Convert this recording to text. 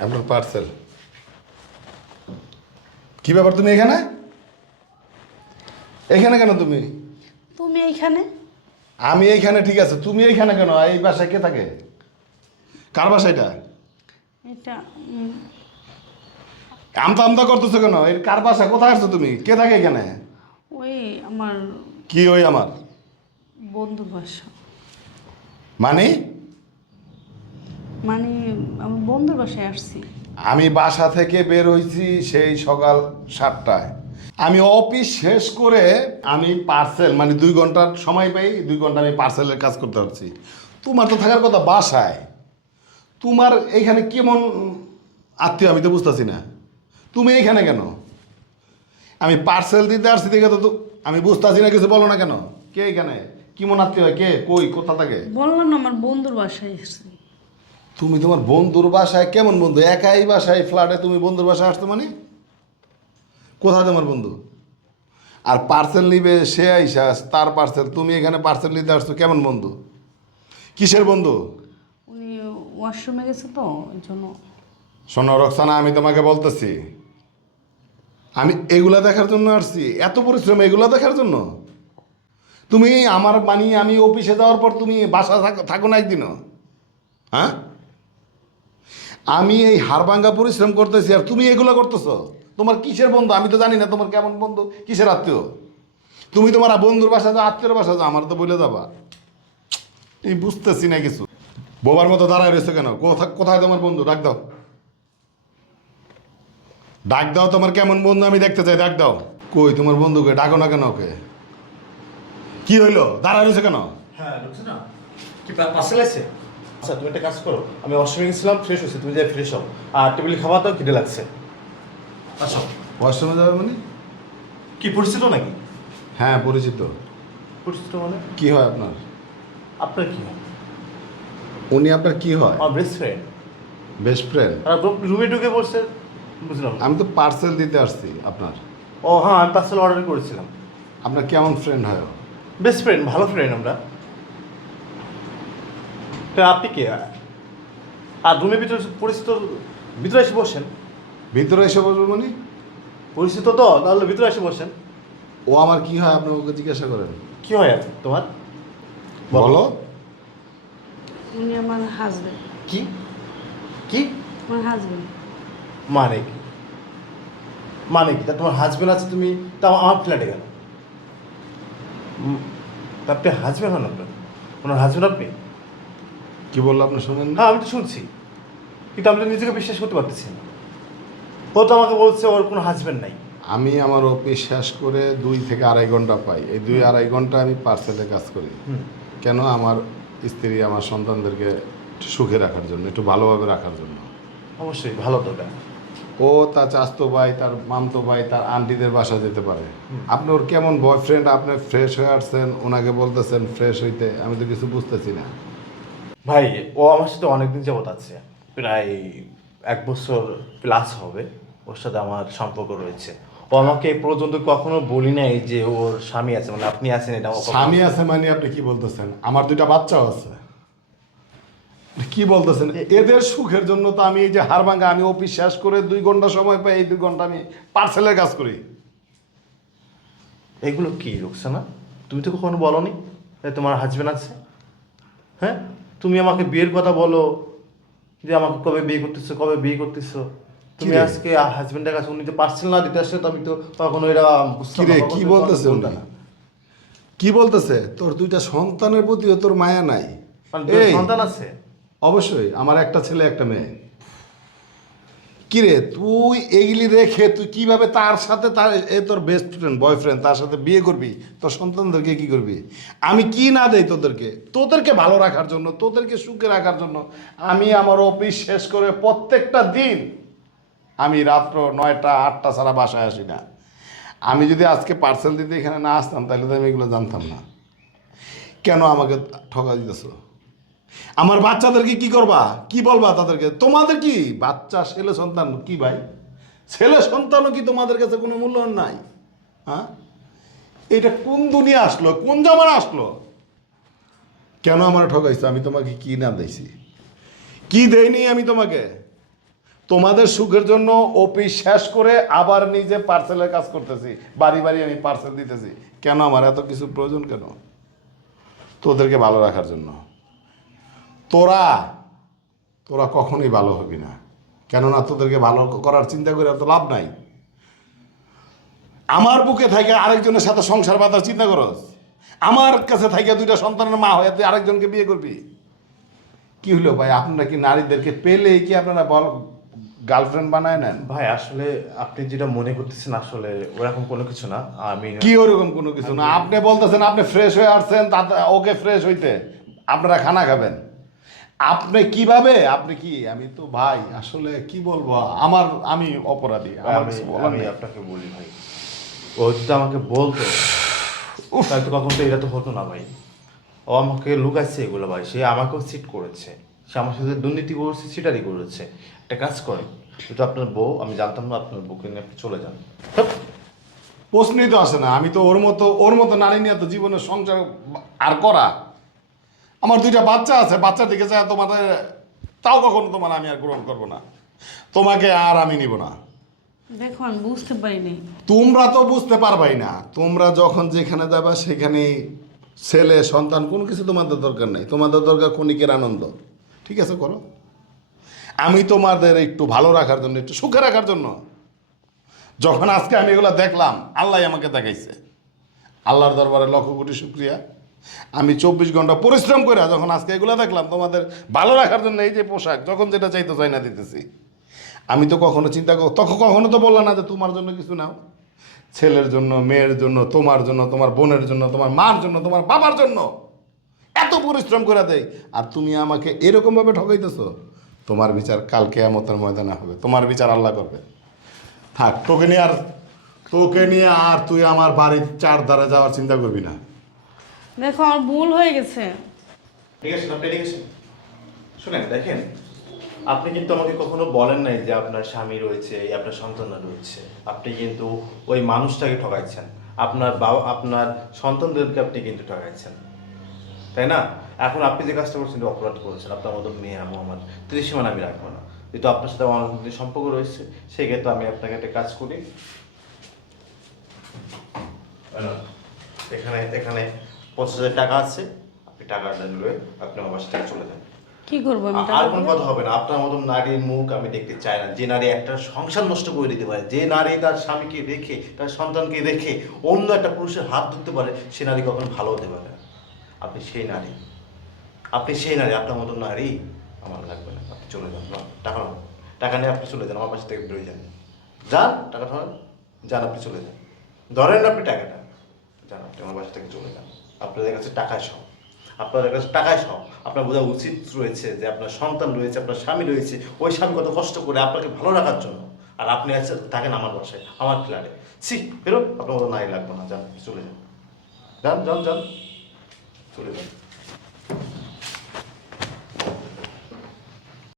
আপনার পার্সেল কি ব্যাপার তুমি এখানে? এখানে কেন তুমি? তুমি এইখানে? আমি এইখানে ঠিক আছে। তুমি এইখানে কেন? এই বাসায় কে থাকে? কার বাসা এটা? এটা উম, আমতা আমতা করতেছো কেন? এর কার বাসা? কোথায় আসছো তুমি? কে থাকে এখানে? ওই আমার কি ওই আমার? বন্ধুর বাসা। মানে? মানে আমার বন্ধুর বাসায় আসছি। আমি বাসা থেকে বের হয়েছি সেই সকাল সাতটায়। আমি অফিস শেষ করে আমি পার্সেল মানে দুই ঘণ্টার সময় পাই দুই ঘণ্টা আমি পার্সেলের কাজ করতে পারছি। তোমার তো থাকার কথা বাসায়। তোমার এইখানে কেমন আত্মীয় আমি তো বুঝতেছি না। তুমি এইখানে কেন? আমি পার্সেল দিতে আসছি দেখে তো তো- আমি বুঝতেছি না কিছু বলো না কেন? কে এখানে কেমন আত্মীয়? হয় কে? কই? কোথা থাকে? বললাম না আমার বন্ধুর বাসায় আসছি। তুমি তোমার বন্ধুর বাসায় কেমন বন্ধু? একাই বাসায় ফ্ল্যাটে তুমি বন্ধুর বাসায় আসতো মানে? কোথায় তোমার বন্ধু? আর পার্সেল নিবে সে আইসা তার পার্সেল তুমি এখানে পার্সেল নিতে আসছো কেমন বন্ধু? কিসের বন্ধু? উনি ওয়াশরুমে গেছে তো ওই জন্য। শোনো রক্সানা আমি তোমাকে বলতেছি। আমি এগুলা দেখার জন্য আসছি। এত পরিশ্রম এগুলা দেখার জন্য? তুমি আমার মানি আমি অফিসে যাওয়ার পর তুমি বাসা থাকো- থাকো না একদিনও। হ্যাঁ? আমি এই হাড়ভাঙ্গা পরিশ্রম করতেছি আর তুমি এগুলো করতেছো। তোমার কিসের বন্ধু? আমি তো জানি না তোমার কেমন বন্ধু। কিসের আত্মীয়? তুমি তোমার বন্ধুর বাসা যাও আত্মীয়র বাসা যাও আমার তো বলে যাবা। এই বুঝতেছি না কিছু। বোবার মতো দাঁড়ায় রয়েছে কেন? কোথা- কোথায় তোমার বন্ধু? ডাক দাও। ডাক দাও তোমার কেমন বন্ধু, আমি দেখতে চাই, ডাক দাও। কই তোমার বন্ধুকে? ডাকো না কেন ওকে? কি হইল? দাঁড়ায় রয়েছে কেন? হ্যাঁ না। কি আছে আচ্ছা তুমি একটা কাজ করো। আমি ওয়াশরুমে গেছিলাম ফ্রেশ হয়েছি তুমি যাই ফ্রেশ হও। আর টেবিলে খাবার দাও খিদে লাগছে। আচ্ছা। ওয়াশরুমে যাবে মানে? কি পরিচিত নাকি? হ্যাঁ পরিচিত। পরিচিত মানে? কি হয় আপনার? আপনার কি হয়? উনি আপনার কি হয়? আমার বেস্ট ফ্রেন্ড বেস্ট ফ্রেন্ড আর রুমে ঢুকে বলছে বুঝলাম। আমি তো পার্সেল দিতে আসছি আপনার। ও হ্যাঁ আমি পার্সেল অর্ডার করেছিলাম। আপনার কেমন ফ্রেন্ড হয় ও? বেস্ট ফ্রেন্ড ভালো ফ্রেন্ড আমরা। আপনি কে? আর রুমের ভিতরে পরিচিত ভিতরে এসে বসেন। ভিতরে এসে বলব মানে? পরিচিত তো তাহলে ভিতরে এসে বসেন। ও আমার কি হয় আপনি ওকে জিজ্ঞাসা করেন? কি হয় আর তোমার? বলো। উনি আমার হাজবেন্ড কি? কি? আমার হাজবেন্ড মানে কি? মানে কি? তা তোমার হাজবেন্ড আছে তুমি তা আমার ফ্ল্যাটে গেল আপনি হাজবেন্ড হন আপনার? ওনার হাজবেন্ড আপনি? কি বলল আপনার শোনেন না? হ্যাঁ আমি তো শুনছি। কিন্তু আমি তো নিজেকে বিশ্বাস করতে পারতেছি না। ও তো আমাকে বলছে ওর কোনো হাজবেন্ড নাই। আমি আমার অফিস শেষ করে দুই থেকে আড়াই ঘণ্টা পাই। এই দুই আড়াই ঘণ্টা আমি পার্সেলে কাজ করি। কেন? আমার স্ত্রী আমার সন্তানদেরকে সুখে রাখার জন্য একটু ভালোভাবে রাখার জন্য। অবশ্যই ভালো তো ও তার চাস্তো ভাই তার মামতো ভাই তার আন্টিদের বাসা যেতে পারে। আপনি ওর কেমন বয়ফ্রেন্ড আপনি ফ্রেশ হয়ে আসছেন ওনাকে বলতেছেন ফ্রেশ হইতে। আমি তো কিছু বুঝতেছি না। ভাই ও আমার সাথে অনেকদিন যাবত আছে। প্রায় এক বছর প্লাস হবে ওর সাথে আমার সম্পর্ক রয়েছে। ও আমাকে এ পর্যন্ত কখনো বলি নাই যে ওর স্বামী আছে মানে আপনি আছেন এটা ও কখনো- স্বামী আছে মানে আপনি কি বলতেছেন? আমার দুইটা বাচ্চাও আছে। কি বলতেছেন? এদের সুখের জন্য তো আমি এই যে হারভাঙ্গা আমি অফিস শেষ করে দুই ঘণ্টা সময় পাই এই দুই ঘণ্টা আমি পার্সেলের কাজ করি। এগুলো কি রুকসানা? তুমি তো কখনো বলনি তোমার হাজবেন্ড আছে? হ্যাঁ? তুমি আমাকে বিয়ের কথা বলো যে আমাকে কবে বিয়ে করতেছো কবে বিয়ে করতেছো। তুমি? আজকে হাজবেন্ডের কাছে উনি তো পার্সেল না দিতে আসলে তো আমি তো তখন এরা বুঝতে কি রে কি বলতেছে ওটা। কি বলতেছে? তোর দুইটা সন্তানের প্রতিও তোর মায়া নাই। মানে সন্তান আছে? অবশ্যই আমার একটা ছেলে একটা মেয়ে। কিরে, তুই এগুলি রেখে তুই কীভাবে তার সাথে তার, এ তোর বেস্ট ফ্রেন্ড বয়ফ্রেন্ড তার সাথে বিয়ে করবি? তোর সন্তানদেরকে কি করবি? আমি কি না দেই তোদেরকে? তোদেরকে ভালো রাখার জন্য, তোদেরকে সুখে রাখার জন্য আমি আমার অফিস শেষ করে প্রত্যেকটা দিন আমি রাত্র নয়টা, আটটা ছাড়া বাসায় আসি না। আমি যদি আজকে পার্সেল দিতে এখানে না আসতাম, তাহলে তো আমি এগুলো জানতাম না। কেন আমাকে ঠকা দিতেছো? আমার বাচ্চাদেরকে কি করবা? কি বলবা তাদেরকে? তোমাদের কি? বাচ্চা, ছেলে, সন্তান কি ভাই? ছেলে, সন্তানও কি তোমাদের কাছে কোনো মূল্য নাই? হ্যাঁ? এটা কোন দুনিয়া আসলো? কোন জামানা আসলো? কেন আমার ঠকাইছো? আমি তোমাকে কি না দিয়েছি কি দেইনি আমি তোমাকে? তোমাদের সুখের জন্য অফিস শেষ করে আবার নিজে পার্সেলের কাজ করতেছি। বাড়ি বাড়ি আমি পার্সেল দিতেছি। কেন আমার এত কিছু প্রয়োজন কেন? তোদেরকে ভালো রাখার জন্য। তোরা তোরা কখনোই ভালো হবি না। কেননা তোদেরকে ভালো করার চিন্তা করে তো লাভ নাই। আমার বুকে থাকে আরেকজনের সাথে সংসার বাঁধার চিন্তা করস। আমার কাছে থাকে দুইটা সন্তানের মা হয়ে তুই আরেকজনকে বিয়ে করবি। কি হলো ভাই আপনারা কি নারীদেরকে পেলে কি আপনারা বল গার্লফ্রেন্ড বানায় নেন? ভাই আসলে আপনি যেটা মনে করতেছেন আসলে ওরকম কোনো কিছু না। আমি কি ওরকম কোনো কিছু না? আপনি বলতেছেন আপনি ফ্রেশ হয়ে আসছেন তাতে ওকে ফ্রেশ হইতে। আপনারা খানা খাবেন। আপনি কীভাবে? আপনি কি? আমি তো ভাই আসলে কি বলব? আমার আমি অপরাধী আমার আমি কিছু বলার আমি নেই। আপনাকে বলি ভাই ও যদি আমাকে বলতো তাহলে তো কখন তো এটা তো হতো না ভাই। ও আমাকে লুকাচ্ছে এগুলো ভাই সে আমাকেও সিট করেছে। সে আমার সাথে দুর্নীতি করেছে সিটারি করেছে। একটা কাজ করেন কিন্তু আপনার বউ আমি জানতাম না আপনার বউকে নিয়ে আপনি চলে যান। ধ্যাৎ, প্রশ্নই তো আসে না। আমি তো ওর মতো ওর মতো নারী নিয়ে তো জীবনের সংসার আর করা। আমার দুইটা বাচ্চা আছে বাচ্চা দিকে যায় তোমাদের তাও কখনো তোমার আমি আর গ্রহণ করব না। তোমাকে আর আমি নিব না। দেখো আমি বুঝতে পারিনি। তোমরা তো বুঝতে পারবাই না। তোমরা যখন যেখানে যাবা সেখানে ছেলে সন্তান কোনো কিছু তোমাদের দরকার নেই। তোমাদের দরকার ক্ষণিকের আনন্দ। ঠিক আছে করো। আমি তোমাদের একটু ভালো রাখার জন্য একটু সুখে রাখার জন্য। যখন আজকে আমি এগুলো দেখলাম আল্লাহ আমাকে দেখাইছে। আল্লাহর দরবারে লক্ষ কোটি শুক্রিয়া। আমি চব্বিশ ঘণ্টা পরিশ্রম করে যখন আজকে এগুলো দেখলাম, তোমাদের ভালো রাখার জন্য এই যে পোশাক, যখন যেটা চাইতো চাই না দিতেছি। আমি তো কখনো চিন্তা কর তখন কখনো তো বললাম না যে তোমার জন্য কিছু নাও। ছেলের জন্য, মেয়ের জন্য, তোমার জন্য, তোমার বোনের জন্য, তোমার মার জন্য, তোমার বাবার জন্য। এত পরিশ্রম করে দেয় আর তুমি আমাকে এরকমভাবে ঠকাইতেছো, তোমার বিচার কালকে আমতের ময়দানে হবে। তোমার বিচার আল্লাহ করবে। থাক, তোকে নিয়ে আর তোকে নিয়ে আর তুই আমার বাড়ির চার দ্বারা যাওয়ার চিন্তা করবি না। দেখো আমার ভুল হয়ে গেছে। ঠিক আছে আপনি ঠিক আছে। শুনেন দেখেন আপনি কিন্তু আমাকে কখনো বলেন নাই যে আপনার স্বামী রয়েছে আপনার সন্তানরা রয়েছে। আপনি কিন্তু ওই মানুষটাকে ঠকাইছেন। আপনার বাবা আপনার সন্তানদেরকে আপনি কিন্তু ঠকাইছেন। তাই না? এখন আপনি যে কাজটা করছেন অপরাধ করেছেন। আপনার মতো মেয়ে আমু আমার ত্রিসীমান আমি রাখব না। যেহেতু আপনার সাথে আমার যদি সম্পর্ক রয়েছে সেক্ষেত্রে আমি আপনাকে একটা কাজ করি। এখানে এখানে পঞ্চাশ হাজার টাকা আছে আপনি টাকাটা নিলে আপনি আমার বাসা থেকে চলে যান। কি করব আমি আর কোনো কথা হবে না আপনার মতন নারীর মুখ আমি দেখতে চাই না যে নারী একটা সংসার নষ্ট করে দিতে পারে যে নারী তার স্বামীকে রেখে তার সন্তানকে রেখে অন্য একটা পুরুষের হাত ধরতে পারে সে নারী কখনো ভালো হতে পারে না। আপনি সেই নারী আপনি সেই নারী আপনার মতন নারী আমার লাগবে না আপনি চলে যান টাকা টাকা নিয়ে আপনি চলে যান আমার পাশে থেকে বেরোয় যান। যান টাকা ধরেন যান আপনি চলে যান। ধরেন আপনি টাকাটা যান আপনি আমার বাসা থেকে চলে যান। আপনাদের কাছে টাকায় সব আপনাদের কাছে টাকায় সব আপনার বোঝা উচিত রয়েছে যে আপনার সন্তান রয়েছে, আপনার স্বামী রয়েছে, ওই স্বামী কত কষ্ট করে আপনাকে ভালো রাখার জন্য। আর আপনি আছে, থাকেন আমার বাসায়, আমার ফ্ল্যাটে সি ফেরো আপনার মতো নাই লাগবে না, যান, চলে যান। যান যান যান। চলে যান।